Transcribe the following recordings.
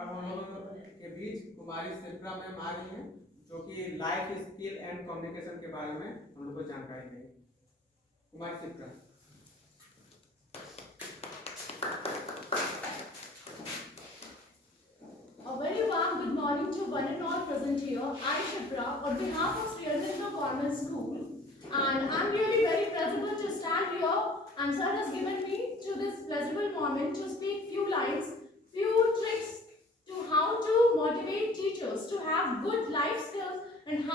अब हम लोगों के बीच कुमारी सेप्रा मैम आ रही हैं, जो कि लाइफ स्किल एंड कम्युनिकेशन के बारे में हम लोग को जानकारी देंगे। कुमारी सेप्रा। A very warm good morning to one and all present here. I, Sepra, on behalf of Sri Government School, and I'm really very pleasant to stand here, and sir has given me to this pleasurable moment to speak few lines, few tricks to how to motivate teachers to have good life skills and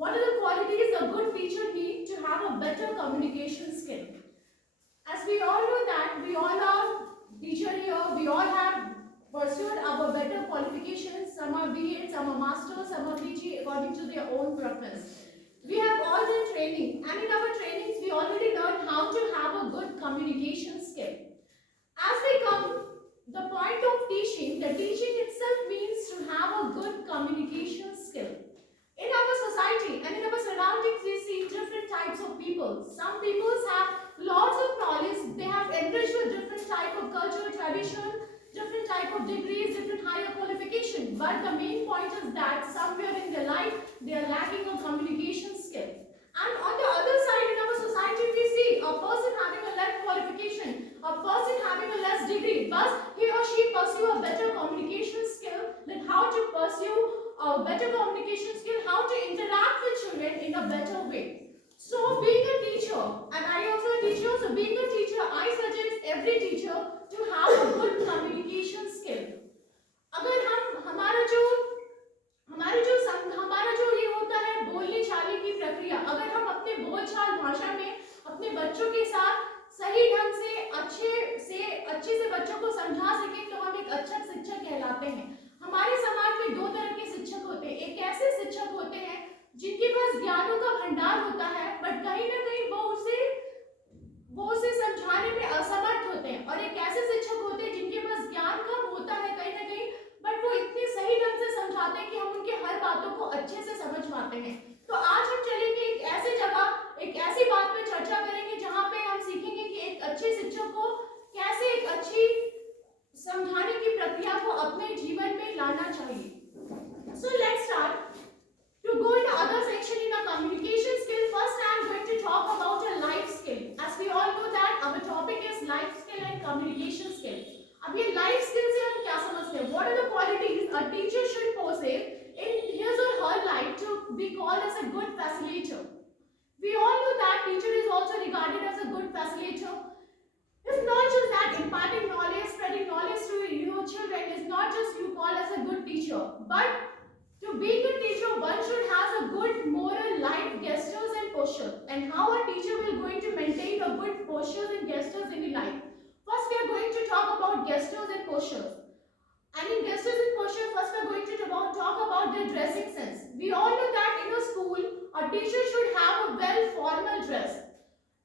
what are the qualities a good teacher need to have a better communication skill. As we all know that we all are teacher here, we all have pursued our better qualifications. Some are BA, some are masters, some are PG according to their own preference. We have all done training, and in our trainings we already learned how to have a good communication skill. As we come the point of teaching, the teaching itself means to have a good communication skill. In our society and in our surroundings, we see different types of people. Some people have lots of knowledge, they have enriched with different type of culture, tradition, different type of degrees, different higher qualification. But the main point is that somewhere in their life, they are lacking a communication skill. And on the other side, in our society, we see a person having a less qualification, a person having a less degree, but he or she pursue a better communication skill, then how to pursue a better communication skill, how to interact with children in a better way. So being a teacher, and I also a teacher, so being a teacher, I suggest every teacher to have a good communication skill. अगर हमारा जो ये होता है बोलने चालने की प्रक्रिया, अगर हम अपने बोलचाल भाषा में अपने बच्चों के साथ सही ढंग से अच्छे से बच्चों को समझा सकें तो हम एक अच्छा शिक्षक कहलाते हैं। हमारे समाज में दो तरह के शिक्षक होते हैं। एक ऐसे शिक्षक होते हैं जिनके पास ज्ञानों का भंडार होता है, बट कहीं ना कहीं वो उसे समझाने में असमर्थ होते हैं, और एक ऐसे शिक्षक होते हैं जिनके पास ज्ञान कम होता है कहीं ना कहीं, बट वो इतने सही ढंग से समझाते हैं कि हम उनके हर बातों को अच्छे से समझ पाते हैं। तो आज हम चलेंगे एक ऐसी जगह, एक ऐसी बात पे चर्चा करेंगे जहाँ पे हम सीखेंगे कि एक अच्छे शिक्षक को कैसे एक अच्छी समझाने की प्रक्रिया को अपने जीवन में लाना चाहिए। So let's start. To go into other section in a communication skill, first I am going to talk about a life skill. As we all know that our topic is life skill and communication skill. अब ये life skill से हम क्या समझते हैं? What are the qualities a teacher should possess in his or her life to be called as a good facilitator? We all know that teacher is also regarded as a good facilitator. It's not just that imparting knowledge, spreading knowledge to your children is not just you call as a good teacher, but to be a good teacher, one should have a good moral life gestures and postures. And how a teacher will going to maintain a good postures and gestures in his life. First, we are going to talk about gestures and postures. And in gestures and postures, first we are going to talk about their dressing sense. We all know that in a school, a teacher should have a well formal dress.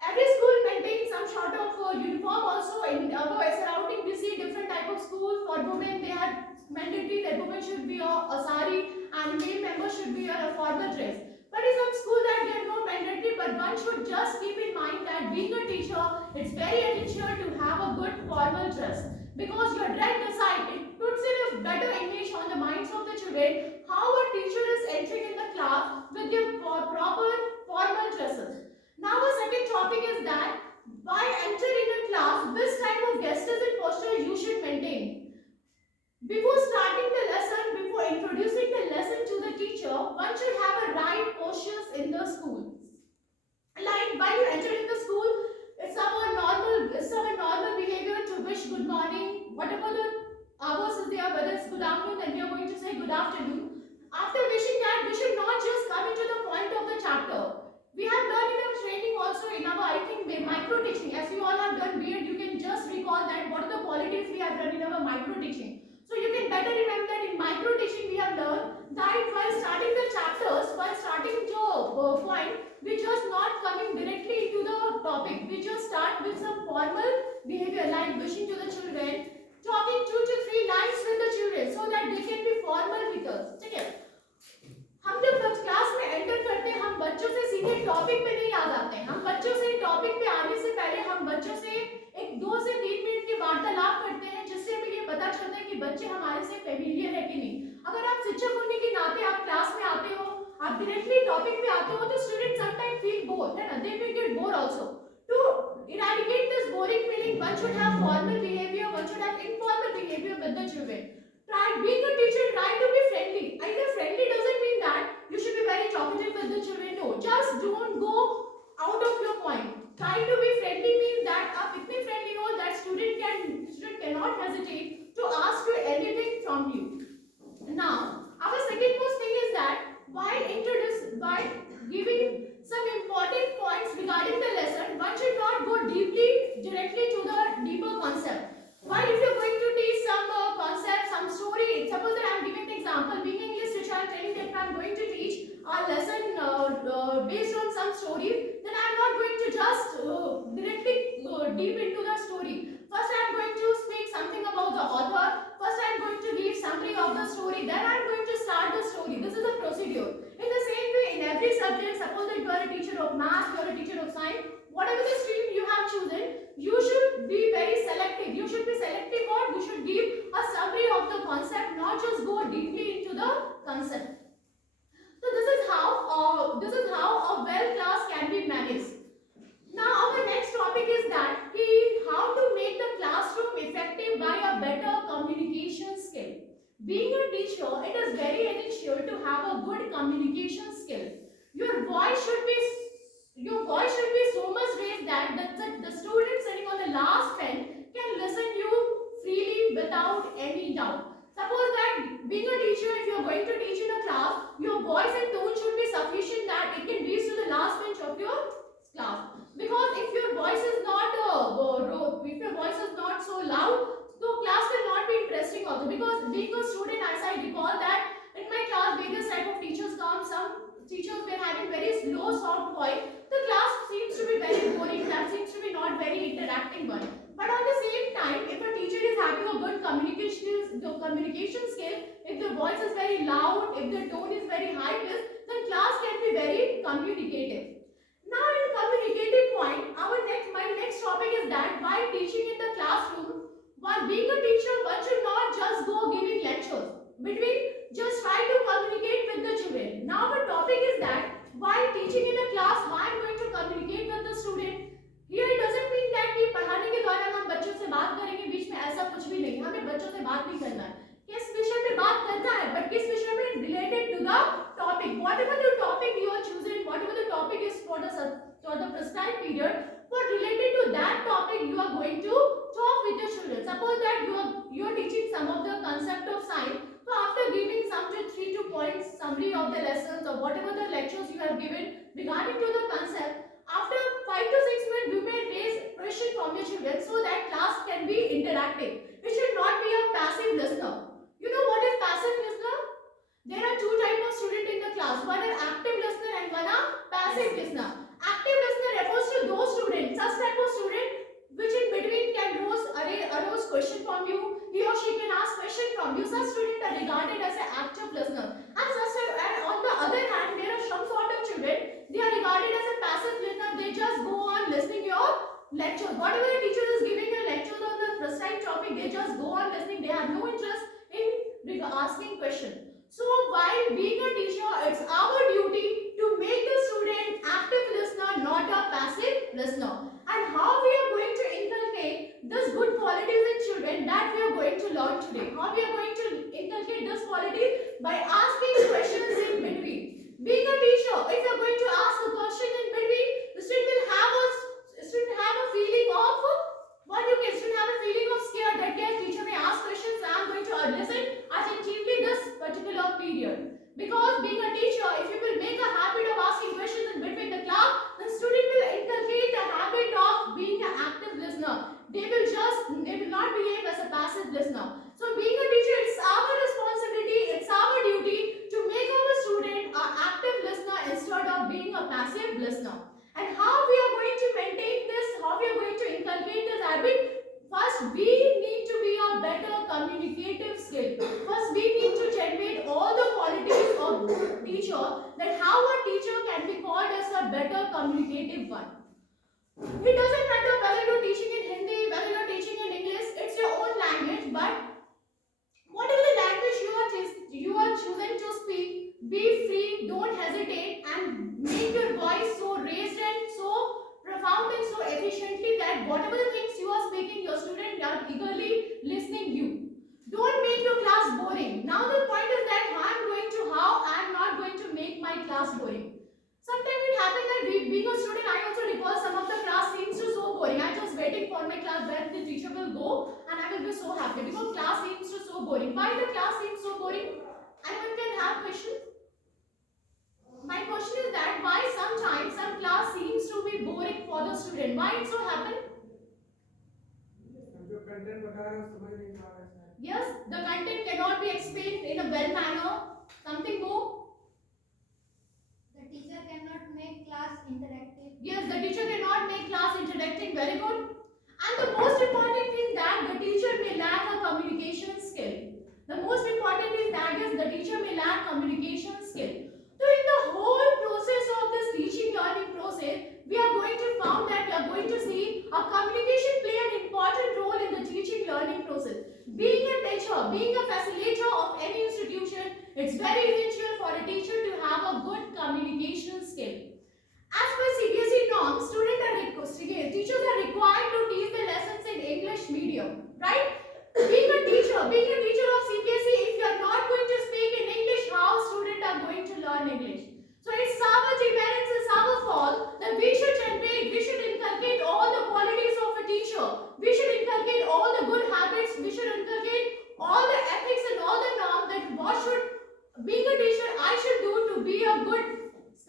Every school maintains some sort of uniform also. In our surrounding, we see different type of schools. For women, they are mandatory that women should wear a sari and male members should wear a formal dress. But in some schools that they are not mandatory, but one should just keep in mind that being a teacher, it's very essential to have a good formal dress, because your dress decides, it puts in a better image on the minds of the children how a teacher is entering in the class with their proper formal dresses. Now the second topic is that by entering a class, which type of gestures and posture you should maintain. Before starting the lesson, before introducing the lesson to the teacher, one should have a right postures in the school. Like while you enter in the school, it's our normal behavior to wish good morning, whatever the hours is there, whether it's good afternoon, then we are going to say good afternoon. After wishing that, we should not just come into the point of the chapter. We have learned in our training also in our, I think, micro teaching. As you all have done B.Ed, you can just recall that what are the qualities we have done in our micro teaching. So you can better remember that in micro teaching we have learned that while starting the chapters, while starting the point, we just not coming directly into the topic. We just start with some formal behavior like wishing to the children, talking 2 to 3 lines with the children so that they can be formal with us. ठीक है? हम जब class में enter करते हैं, हम बच्चों से सीधे टॉपिक पे नहीं आ जाते हैं। हम बच्चों से टॉपिक पे आने से पहले हम बच्चों से एक 2 से 3 मिनट की वार्तालाप करते हैं, जिससे हमें ये पता चलता है कि कि बच्चे हमारे से फेमिलियर है कि नहीं। अगर आप शिक्षक होने के नाते आप क्लास में आते हो, आप डायरेक्टली टॉपिक पे आते हो, तो स्टूडेंट समटाइम फील बोर, है ना, they will get bore also. To eradicate this boring feeling, one should have formal behavior, one should have informal behavior with the children. Try being a teacher, try to be friendly. Either friendly doesn't mean that you should be very talkative with the children. No, just don't go out of your point. Try to be friendly means that आप इतने friendly हो that student cannot hesitate to ask you anything from you. Now, our second most thing is that while giving some important points regarding the lesson, one should not go deeply directly to the deeper concept. While if you are going to teach some concept, some story, suppose that I am giving the example, being English teacher, I am telling that I am going to teach a lesson based on some story, then I am not going to just directly deep into the story. First I am going to speak something about the author, first I am going to give summary of the story, then I am going to start the story. This is a procedure. In the same way, in every subject, suppose that you are a teacher of math, you are a teacher of science, whatever the stream you have chosen, you should be very selective. You should be selective or you should give a summary of the concept, not just go deeply into the concept. So this is how a well class can be managed. Now our next topic is that how to make the classroom effective by a better communication skill. Being a teacher, it is very essential to have a good communication skill. Your voice should be so much raised that the student sitting on the last bench can listen you freely without any doubt. Suppose that being a teacher, if you are going to teach in a class, your voice and tone should be sufficient that it can reach to the last bench of your class. Because if your voice is not so loud, so class will not be interesting also. Because being a student, as I recall that in my class, various type of teachers come. Some teachers were having very slow, soft voice. The class seems to be very boring. That seems to be not very interacting one. But on the same time, if a teacher is having a good communication skill, if the voice is very loud, if the tone is very high pitched, then class can be very communicative. Now in communicative point, my next topic is that while teaching in the classroom, while being a teacher, one should not just go giving lectures. Just try to communicate with the children. Now our topic is that while teaching in a class, how I am going to communicate with the student. Here it doesn't mean that कि पढ़ाने के दौरान हम बच्चों से बात करेंगे, बीच में ऐसा कुछ भी नहीं, हमें बच्चों से बात नहीं करना है. किस विषय पे बात करना है, but किस विषय में related to the topic. Whatever the topic you are choosing, whatever the topic is for the prescribed period, for related to that topic you are going to talk with your children. Suppose that you are teaching some of the concept of science. So after giving some 3 points summary of the lessons or whatever the lectures you have given regarding to the concept, after 5 to 6 minutes you may raise question from your children so that class can be interactive. It should not be a passive listener. You know what is passive listener? There are two types of student in the class. One are active listener and one are passive listener. Active listener refers to those students, such type of student which in between can arouse question from you. He or she can ask question from you. Such students are regarded as an active listener. And on the other hand, there are some sort of children, they are regarded as a passive listener. They just go on listening your lectures. Whatever the teacher is giving a lectures on the prescribed topic, they just go on listening. They have no interest in asking question. So while being a teacher, it's our duty to make the student active listener, not a passive listener. And how we are going to inculcate this good qualities in children, that we are going to learn today. How we are going to inculcate this quality? By asking questions in between. Being a teacher, if you are going to ask a question in between, the student will have a feeling of scared that yes, teacher may ask questions, I am going to listen attentively this particular period. Because being a teacher, if you will make a habit of asking questions in between the class, the student will inculcate the habit of being an active listener. They will not behave as a passive listener. So being a teacher, it's our responsibility, it's our duty to make our student an active listener instead of being a passive listener. And how we are going to maintain this, how we are going to inculcate this habit? First, we need to be a better communicative skill. First, we need to generate all the qualities of teacher, that how a teacher can be called as a better communicative one. It doesn't matter whether you're teaching in Hindi, whether you're teaching in English, it's your own language, but पे, because class seems to so boring. Why the class seems so boring? Anyone can have question? My question is that why sometimes some class seems to be boring for the student? Why it so happen? जो content बता रहे हैं समझ नहीं आ रहा है। Yes, the content cannot be explained in a well manner. Something more? The teacher cannot make class interactive. Yes, the teacher cannot make class interacting. Very good. And the most important thing that the teacher may lack a communication skill. The most important thing that is the teacher may lack communication skill. So in the whole process of this teaching learning process, we are going to found that we are going to see a communication play an important role in the teaching learning process. Being a teacher, being a facilitator of any institution, it's very essential for a teacher to have a good communication skill. As per CBSE norms, teachers are required to teach the lessons in English medium, right? Being a teacher of CBSE, if you are not going to speak in English, how students are going to learn English? So it's our demerits, it's our fault that we should inculcate all the qualities of a teacher. We should inculcate all the good habits. We should inculcate all the ethics and all the norms that what should, being a teacher, I should do to be a good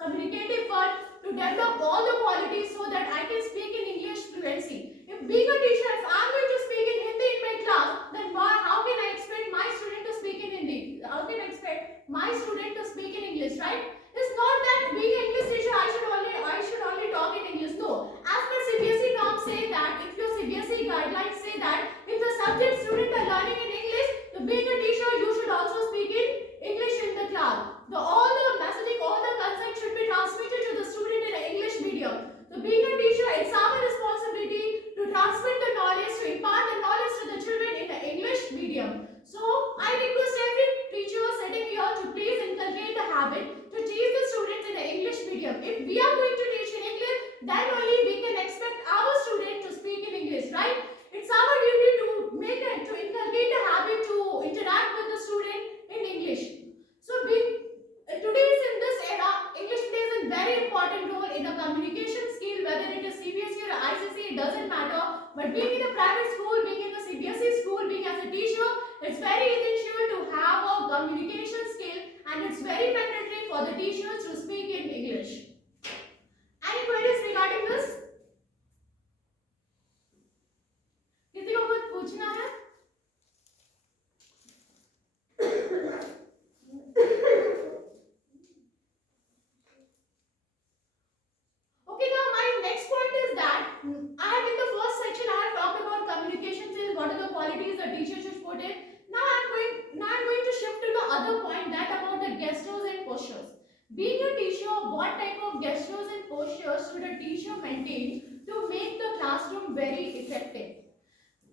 communicative one, to develop all the qualities so that I can speak in English fluency. If being a teacher, if I'm going to speak in Hindi in my class, then how can I expect my student to speak in Hindi? How can I expect my student to speak in English, right? It's not that being an English teacher, I should only talk in English. No. As per CBSE norms say that, if your CBSE guidelines say that, if the subject students are learning in English, so being a teacher, you should also speak in English in the class. All the messaging, all the content should be transmitted to the student in an English medium. So being a teacher, it's our responsibility to transmit the knowledge, to impart the knowledge to the children in the English medium. So I request every teacher sitting here to please inculcate the habit to teach the students in the English medium. If we are going to teach in English, then only we can expect our student to speak in English, right? It's our duty to inculcate the habit to interact with the student in English. So today's in this era, English plays a very important role in the communication skill, whether it is CBSE or ICSE, it doesn't matter. But being in a private school, being in a CBSE school, being as a teacher, it's very essential to have a communication skill, and it's very mandatory for the teachers to speak in English. Any queries regarding this? किसी को कुछ पूछना है? Okay, now my next point is that I have in the first section I have talked about communication skills, what are the qualities the teacher should put in. Now I'm going to shift to the other point, that about the gestures and postures. Being a teacher, what type of gestures and postures should a teacher maintain to make the classroom very effective?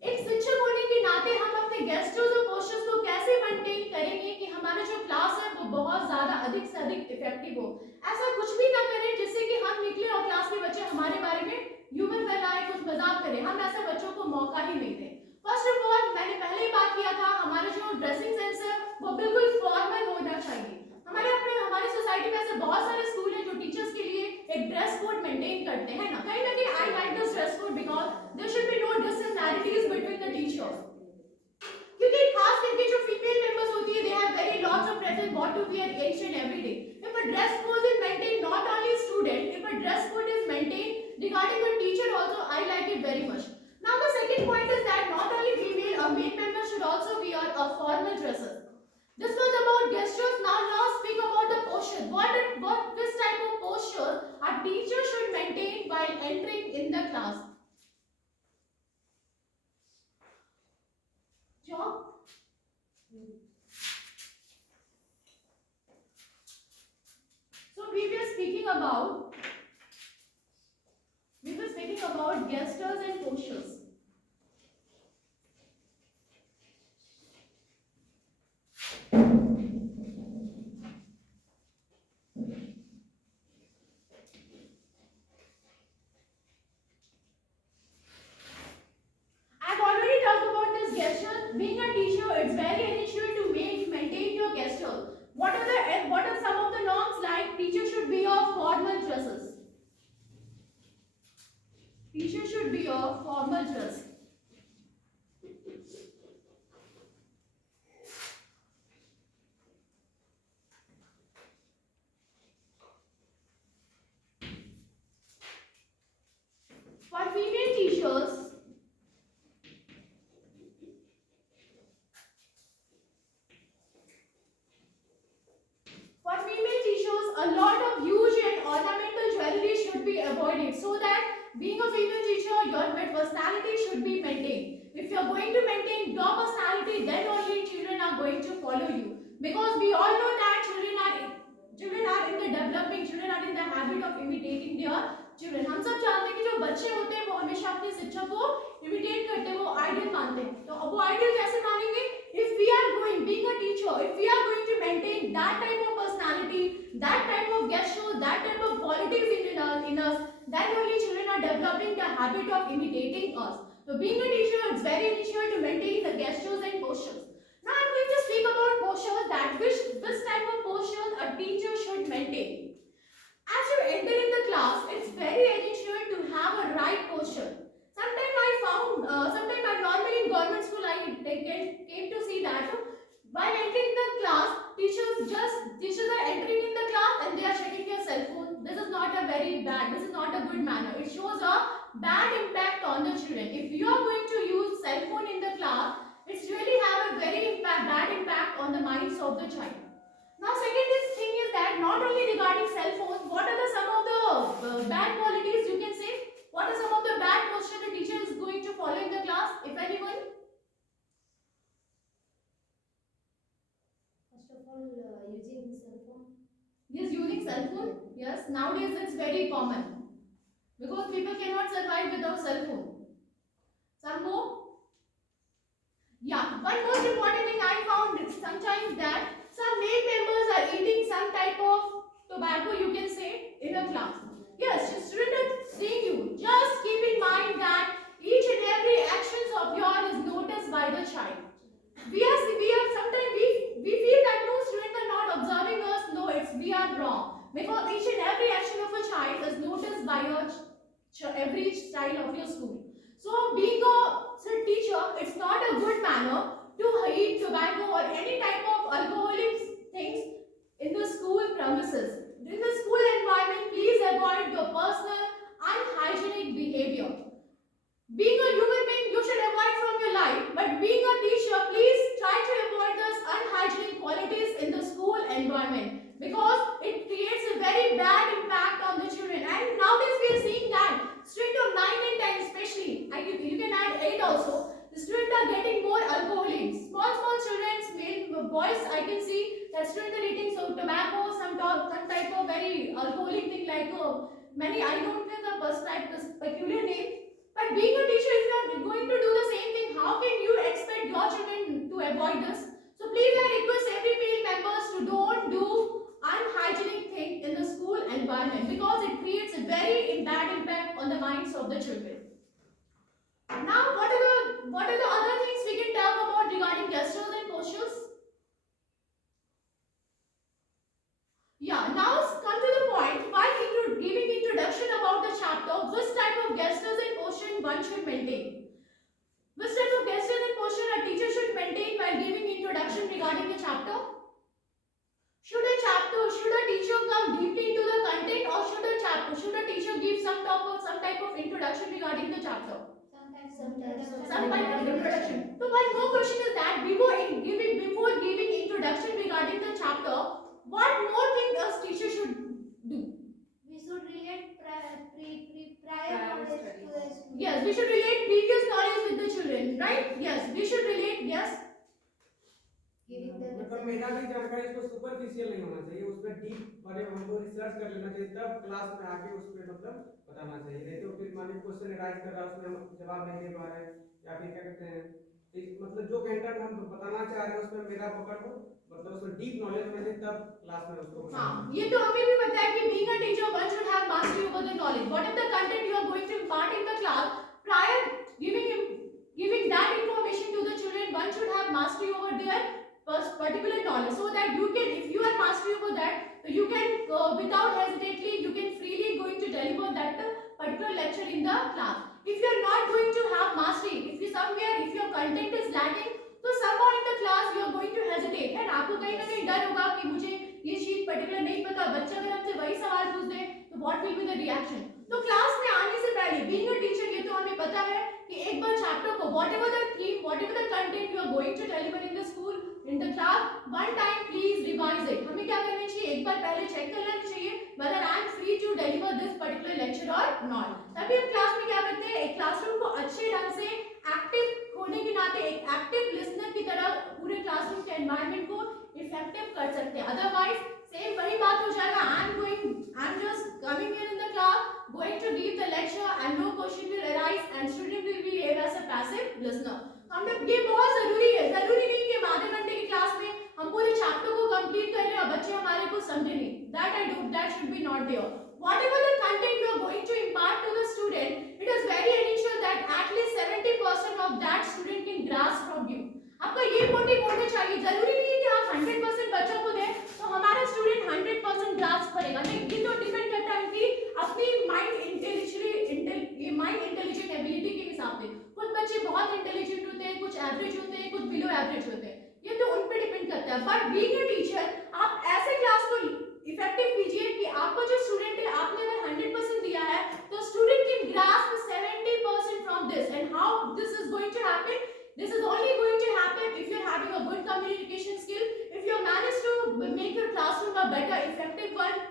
एक शिक्षक होने के नाते हम अपने gestures और posters को कैसे मेंटेन करेंगे कि हमारा जो क्लास है वो बहुत ज्यादा अधिक से अधिक इफेक्टिव हो। ऐसा कुछ भी ना करें जिससे कि हम निकले और क्लास के बच्चे हमारे बारे में ह्यूमन फैलाए, कुछ मजाक करें। हम ऐसे बच्चों को मौका ही नहीं दें। फर्स्ट ऑफ ऑल, मैंने पहले ही बात किया था, हमारा जो ड्रेसिंग सेंस है वो बिल्कुल फॉर्मल होना चाहिए। हमारे सोसाइटी में ऐसे बहुत सारे स्कूल हैं जो टीचर्स के लिए एक ड्रेस कोड मेंटेन करते हैं ना कहीं I like this dress code because there should be no dissimilarities between the teachers, क्योंकि खास करके जो फीमेल मेंबर्स होती है they have very lots of preference what to wear each and every day. If a dress code is maintain not only student, if a dress code is maintain regarding the teacher also, I like it very much. Now the second point is that not only female और male members should also wear a formal dresses. This was about gestures. Now speak about the posture. This type of posture a teacher should maintain while entering in the class. Job. So we were speaking about gestures and postures. I've already talked about this gesture. Being a teacher, it's very essential to maintain your gesture. What are some of the norms? Like teacher should be of formal dresses. Teacher should be of formal dress. personality should be maintained. If you are going to maintain your personality, then only children are going to follow you. Because we all know that children are in the developing, children are in the habit of imitating their children. हम सब जानते हैं कि जो बच्चे होते हैं वो हमेशा अपने शिक्षक को इमिटेट करते हैं, वो आइडियल मानते हैं. तो अब वो आइडियल कैसे मानेंगे? If we are going, being a teacher, if we are going to maintain that type of personality, that type of gestures, that type of qualities in us, then only children are developing the habit of imitating us. So being a teacher, it's very essential to maintain the gestures and postures. Now I'm going to speak about postures, that which type of postures a teacher should maintain. As you enter in the class, it's very essential to have a right posture. Sometimes I normally in government school came to see that while entering the class, teachers are entering in the class and they are checking their cell phone. This is not a very bad, this is not a good manner. It shows a bad impact on the children. If you are going to use cell phone in the class, it's really have a very bad impact on the minds of the child. Now second thing is that not only regarding cell phones, what are some of the bad qualities you can say? What are some of the bad posture the teacher is going to follow in the class, if anyone? First of all, using cell phone. Yes, using cell phone. Yes, nowadays it's very common because people cannot survive without cell phone. Some more? Yeah, one most important thing I found is sometimes that some male members are eating some type of tobacco, you can say, in a class. Yes, students are seeing you. Just keep in mind that each and every actions of yours is noticed by the child. Sometimes we feel that no, students are not observing us. No, we are wrong, because each and every action of a child is noticed by every child of your school. So being a teacher, it's not a good manner to eat tobacco or any type of alcoholic things in the school premises. In the school environment, please avoid your personal unhygienic behavior. Being a human being, you should avoid from your life, but being a teacher, please try to avoid those unhygienic qualities in the school environment, because it creates a very bad impact on the children. And nowadays we are seeing that students of 9 and 10 especially, you can add 8 also, the students are getting more alcoholics. Small children, boys, I can see that students are eating tobacco, some type of very alcoholic thing like many, I don't know the peculiar name. But being a teacher, if you are going to do the same thing, how can you expect your children to avoid this? So please I request every male members to don't do unhygienic thing in the school environment, because it creates a very bad impact on the minds of the children. Now what are the other things we can talk about regarding gestures and postures? Yeah, now come to the point, while giving introduction about the chapter, which type of gestures and posture one should maintain. Which type of gestures and posture a teacher should maintain while giving introduction regarding the chapter? Should a teacher come deeply into the content, or should a teacher give some type of introduction regarding the chapter? Some kind of introduction. So one more question is that before giving introduction regarding the chapter, what more thing a teacher should do? We should relate prior knowledge to the student. Yes, we should relate previous knowledge with the children, right? Yes, we should relate. Yes. मतलब मेरा भी जानकारी इसको superficial नहीं होना चाहिए, उस पर डीप बारे में हमको रिसर्च कर लेना चाहिए, तब क्लास में आके उस पर मतलब बताना चाहिए। नहीं तो फिर मान लीजिए क्वेश्चन राइज कर रहा है, उसमें हम जवाब नहीं दे पा रहे हैं, या फिर क्या कहते हैं, मतलब जो कंटेंट हम बताना चाह रहे हैं उसमें मेरा पकड़ हो, मतलब उसमें डीप नॉलेज होना चाहिए, तब क्लास में उसको हाँ, ये तो हमें भी पता है कि being a teacher one should have mastery over the knowledge. What is the content you are going to impart in the class? Prior giving that information to the children, one should have mastery over their particular knowledge, so that you can, if you are mastery over that, you can without hesitantly, you can freely going to deliver that particular lecture in the class. If you are not going to have mastery, if your content is lacking, तो somehow in the class you are going to hesitate, and आपको कहीं ना कहीं डर होगा कि मुझे ये चीज पर्टिकुलर नहीं पता, बच्चा अगर हमसे वही सवाल पूछ दे तो what will be the reaction? तो क्लास में आने से पहले being a teacher, ये तो हमें पता है कि एक बार चैप्टर को whatever the theme, whatever the content you are going to deliver in the school, in the class, one time please revise it. हमें क्या करना चाहिए, एक बार पहले चेक कर लेना चाहिए whether I am free to deliver this particular lecture or not. तभी हम क्लास में क्या करते हैं, एक क्लासरूम को अच्छे ढंग से एक्टिव होने के नाते एक एक्टिव लिसनर की तरह पूरे क्लासरूम के एनवायरनमेंट को इफेक्टिव कर सकते हैं. अदरवाइज सेम वही बात हो जाएगा, I am just coming here in the class, going to give the lecture and no question will arise and student will behave as a passive listener. हमने ये बहुत जरूरी है, जरूरी नहीं कि आधे घंटे की क्लास में हम पूरे चैप्टर को कंप्लीट कर लें और बच्चे हमारे को समझे नहीं. That should be not there. Whatever the content you are going to impart to the student, it is very essential that at least 70% of that student can grasp from you. आपका ये मोटिव होना चाहिए. जरूरी नहीं है कि आप 100% बच्चों को दें तो हमारा स्टूडेंट 100% ग्रास्प करेगा. नहीं, ये तो डिपेंड करता है कि अपनी माइंड इंटेलिजेंट एबिलिटी के हिसाब से. कुछ बच्चे बहुत इंटेलिजेंट होते हैं, कुछ एवरेज होते हैं, कुछ बिलो एवरेज होते हैं. ये तो उन पे डिपेंड करता है. बट बीइंग अ टीचर आप ऐसे क्लास को इफेक्टिव कीजिए कि आपका जो स्टूडेंट है, आपने अगर 100% दिया है तो student can grasp 70% from this. And how this is going to happen? This is only going to happen if you're having a good communication skill, if you manage to make your classroom a better, effective one.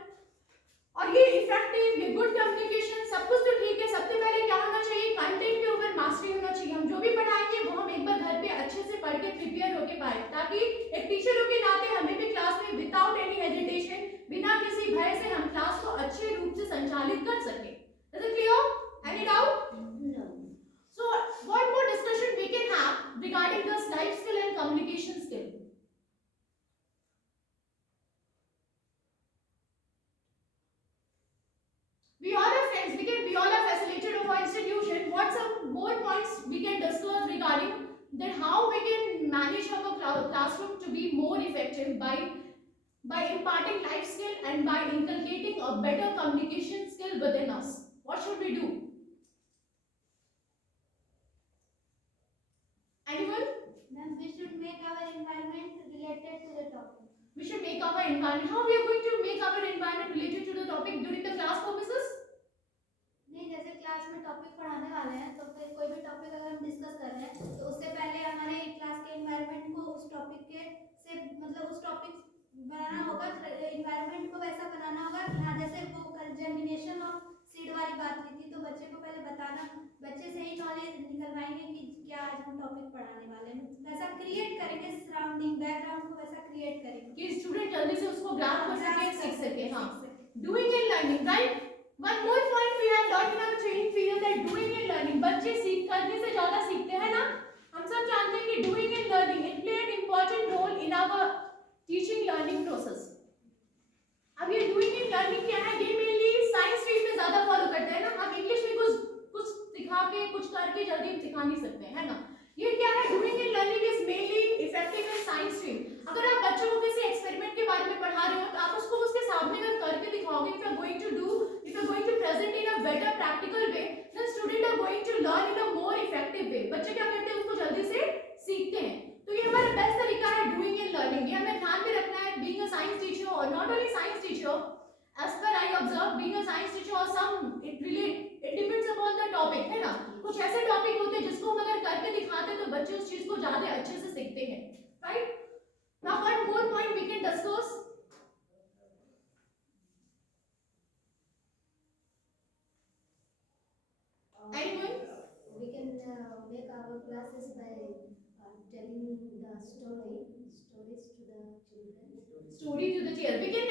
और ये effective, ये good communication सब कुछ तो ठीक है. सबसे पहले क्या होना चाहिए, कंटेंट के ऊपर मास्टरी होना चाहिए. हम जो भी पढ़ाएंगे वो हम एक बार घर पे अच्छे से पढ़ के प्रिपेयर होके पाए, ताकि एक टीचरों के नाते हमें भी क्लास में विदाउट एनी हेजिटेशन, बिना किसी भय से हम क्लास को अच्छे रूप से संचालित कर सके. Is it clear? Any doubt? No. So what more discussion we can have regarding this life skill and communication skill? We all are friends, we all are facilitated of our institution. What some more points we can discuss regarding that how we can manage our classroom to be more effective by imparting life skill and by inculcating a better communication skill within us. What should we do? Anyone? Ma'am, we should make our environment related to the topic. We should make our environment. How we are going to make our environment related to the topic during the class purposes? नहीं, जैसे class में topic पढ़ाने वाले हैं तो फिर कोई भी टॉपिक अगर हम डिस्कस कर रहे हैं तो उससे पहले हमारे क्लास के एनवायरनमेंट को उस टॉपिक के से मतलब उस टॉपिक बनाना होगा, एनवायरनमेंट को वैसा बनाना होगा कि हाँ, जैसे वो कल जर्मिनेशन और सीड वाली बात की थी तो बच्चे को पहले बताना, बच्चे से ही नॉलेज निकलवाएंगे कि क्या आज हम टॉपिक पढ़ाने वाले हैं, वैसा क्रिएट करेंगे, सराउंडिंग बैकग्राउंड को वैसा क्रिएट करेंगे कि स्टूडेंट जल्दी से उसको ग्रास्प कर सके, सीख सके. हाँ, सीख doing and learning, right. One more point we have learned in our training period that doing and learning. बच्चे सीख करने से ज़्यादा सीखते हैं ना. हम सब जानते हैं कि doing and learning it play an important role in our teaching learning process. अब ये doing and learning क्या है? ये mainly science stream में ज़्यादा follow करते हैं ना. हम English में कुछ सिखा के कुछ करके जल्दी सिखा नहीं सकते हैं ना. ये क्या है? Doing and learning is mainly effective in science stream. अगर आप बच्चों को किसी एक्सपेरिमेंट के बारे में पढ़ा रहे हो तो आप उसको उसके सामने अगर करके दिखाओगे, if you are going to present in a better practical way, then students are going to learn in a more effective way. बच्चे क्या करते हैं, उसको जल्दी से सीखते हैं. तो ये हमारा बेस्ट तरीका है doing and learning. ये हमें ध्यान में रखना है. Being a science teacher or not only science teacher, as per I observe, being a science teacher or it depends upon the topic, है ना. कुछ ऐसे टॉपिक होते हैं जिसको हम अगर करके दिखाते हैं तो बच्चे उस चीज को ज्यादा अच्छे से सीखते हैं, right? Now one more point we can discuss. Anyone? We can make our classes by telling the stories to the children. Story to the chair. We can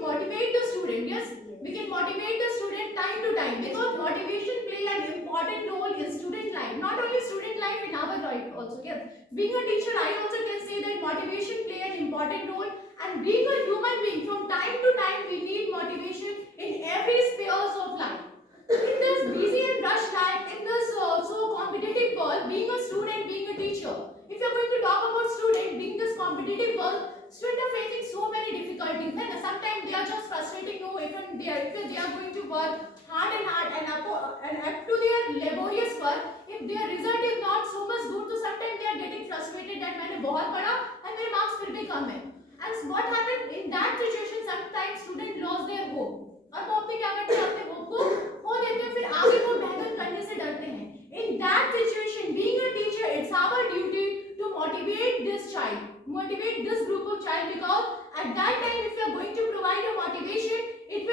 motivate the student. Yes, we can motivate the student time to time, because motivation play an important role in student life. Not only student life, in our life also. Yes, being a teacher, I also can say that motivation play an important role. And being a human being, from time to time, we need motivation in every spheres of life. In this busy and rush life, in this so competitive world, being a student, being a teacher, if you are going to talk about student being this competitive world, students are facing so many difficulties. And sometimes they are just frustrating. No, even they are going to work hard and up to their laborious work. If their result is not so much good, so sometimes they are getting frustrated that मैंने बहुत पढ़ा and मेरे marks फिर भी कम है. And what happened in that situation? Sometimes students lost their hope. और वो अपने क्या करते हैं, अपने hope को खो देते हैं, फिर आगे वो मेहनत करने से डरते हैं. In that situation, being a teacher, it's our duty to motivate this child, motivate this group of child, because at that time, if you are going to provide a motivation, it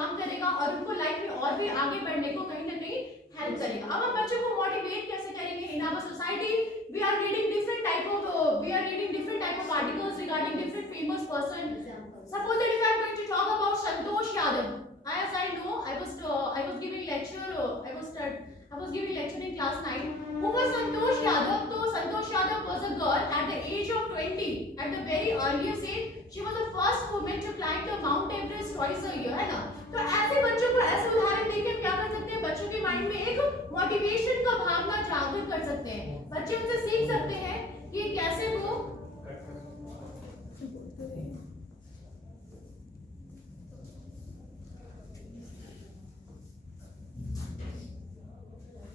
काम करेगा और उनको life में और भी आगे बढ़ने को कहीं ना कहीं हेल्प करेगा। अब हम बच्चों को मोटिवेट कैसे करेंगे? In our society we are reading different type of articles regarding different famous person. Suppose that if I am going to talk about Santosh Yadav, as I know, I was giving lecture in class 9. Who was Santosh Yadav? So Santosh Yadav was a girl at the age of 20. At the very earliest age, she was the first woman to climb the Mount Everest twice a year, है ना? तो ऐसे बच्चों को ऐसे उदाहरण देकर हम क्या कर सकते हैं? बच्चों के माइंड में एक मोटिवेशन का भावना जागृत कर सकते हैं। बच्चे उनसे सीख सकते हैं कि कैसे वो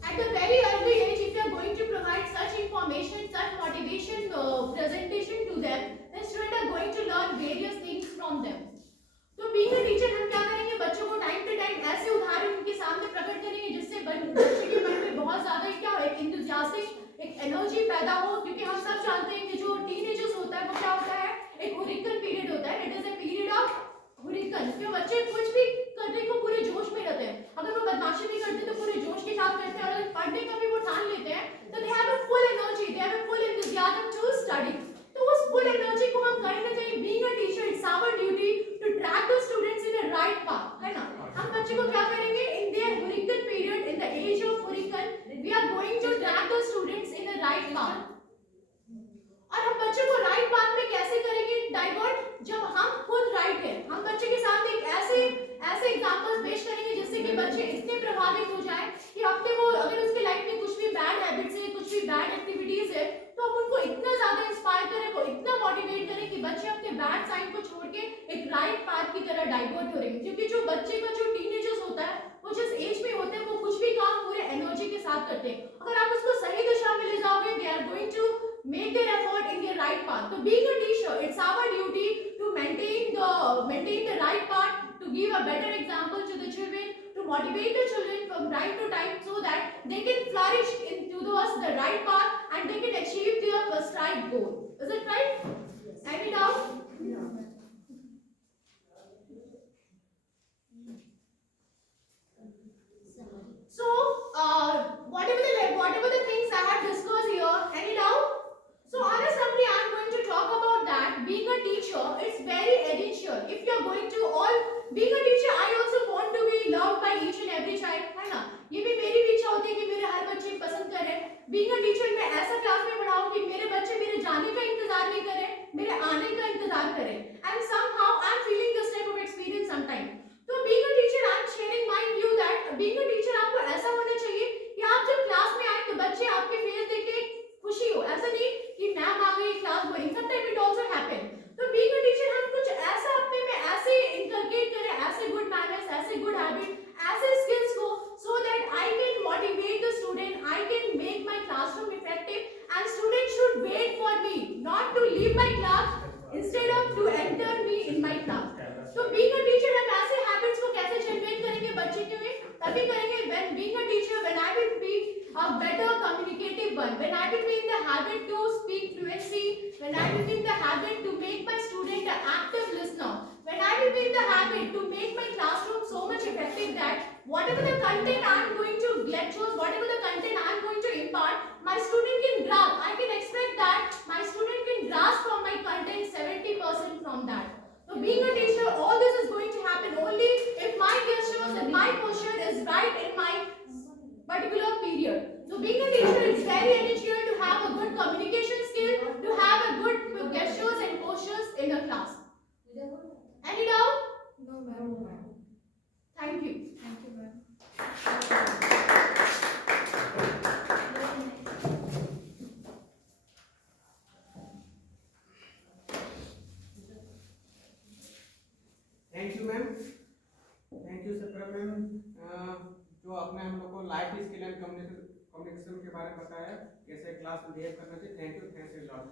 at the very early age, if you are going to provide such information, such motivation presentation to them, then students are going to learn various things from them. तो being a teacher हम क्या करेंगे? बच्चों को time to time ऐसे उदाहरण उनके सामने प्रकट करेंगे जिससे बच्चे के मन में बहुत ज्यादा क्या हो, एक इंथुसियास्टिक एक एनर्जी पैदा हो, क्योंकि हम सब जानते हैं कि जो टीनेजर्स होता है वो क्या होता है? एक हुरिकन पीरियड होता है। It is a period of hurricane. क्यों? बच्चे कुछ भी करने को पूरे जोश में रहते हैं। अगर वो बदमाशी भी करते हैं तो पूरे जोश के साथ करते हैं, और अगर पढ़ने का भी वो ठान लेते हैं तो they have a full energy, they have a full enthusiasm to study. तो उस फुल एनर्जी को हम कहीं ना कहीं being a teacher it's our duty to track the students in a right path, है ना? हम बच्चे को क्या करेंगे? In their hurricane period, in the age of hurricane, we are going to track the students in a right path. और हम बच्चों को राइट पाथ में कैसे करेंगे डाइवर्ट? जब हम खुद राइट हैं, हम बच्चे के साथ एक ऐसे एग्जांपल्स पेश करेंगे जिससे कि बच्चे इतने प्रभावित हो जाएं कि अपने वो अगर उसके लाइफ में कुछ भी बैड हैबिट्स है, कुछ भी बैड एक्टिविटीज है, तो हम उनको इतना ज्यादा इंस्पायर करें, वो इतना मोटिवेट करें कि बच्चे अपने बैड साइड को छोड़ के एक राइट पाथ की तरह डाइवर्ट हो रहे हैं। क्योंकि जो बच्चे का जो टीनेजर्स होता है वो जिस एज में होते हैं वो कुछ भी काम पूरे एनर्जी के साथ करते हैं। अगर आप उसको सही दिशा में ले जाओगे, they are going to make their effort in their right path. So being a teacher, it's our duty to maintain the right path, to give a better example to the children, to motivate the children from time to time so that they can flourish into the right path and they can achieve their prescribed goal. Is it right? Yes. Any doubt? No. So whatever the things I have discussed here, any doubt? So on a summary, I am going to talk about that being a teacher, it's very essential. If you are going to being a teacher, I also want to be loved by each and every child, है ना? ये भी मेरी भी इच्छा होती है कि मेरे हर बच्चे पसंद करें। Being a teacher, मैं ऐसा क्लास में पढ़ाऊं कि मेरे बच्चे मेरे जाने का इंतजार नहीं करें, मेरे आने का इंतजार करें। And somehow I am feeling this type of experience sometime. तो being a teacher, I am sharing my view that being a teacher आपको ऐसा होना चाहिए कि आप जब क्लास में आए तो बच्चे आपके फेस देख के खुशी हो, ऐसा नहीं कि मैम आ गई class boring, sometime it also happen. तो बीइंग अ टीचर हम कुछ ऐसा अपने में ऐसे इनकलकेट करें, ऐसे गुड मैनर्स, ऐसे गुड हैबिट, ऐसे स्किल्स को, so that I can motivate the student, I can make my classroom effective and student should wait for me, not to leave my class instead of to enter me in my class. तो being a teacher हम ऐसे habits को कैसे generate करेंगे बच्चे के में? तभी करेंगे when being a teacher, when I will be a better communicative one, when I will be in the habit to speak fluency, when I will be in the habit to make my student an active listener, when I will be in the habit to make my classroom so much effective that whatever the content I am going to lecture, whatever the content I am going to impart, my student can grasp. I can expect that my student can grasp from my content 70% from that. So being a teacher, all this is going to happen only if my gestures and my posture is right in my particular period. So being a teacher, it's very essential to have a good communication skill, to have a good gestures and postures in the class. Any doubt? No, ma'am. Thank you. Thank you, ma'am. Thank you ma'am, thank you सेप्रा ma'am, जो आपने हम लोग को life skill and communication के बारे में बताया, कैसे क्लास में बिहेव करना चाहिए। Thank you, thanks a lot.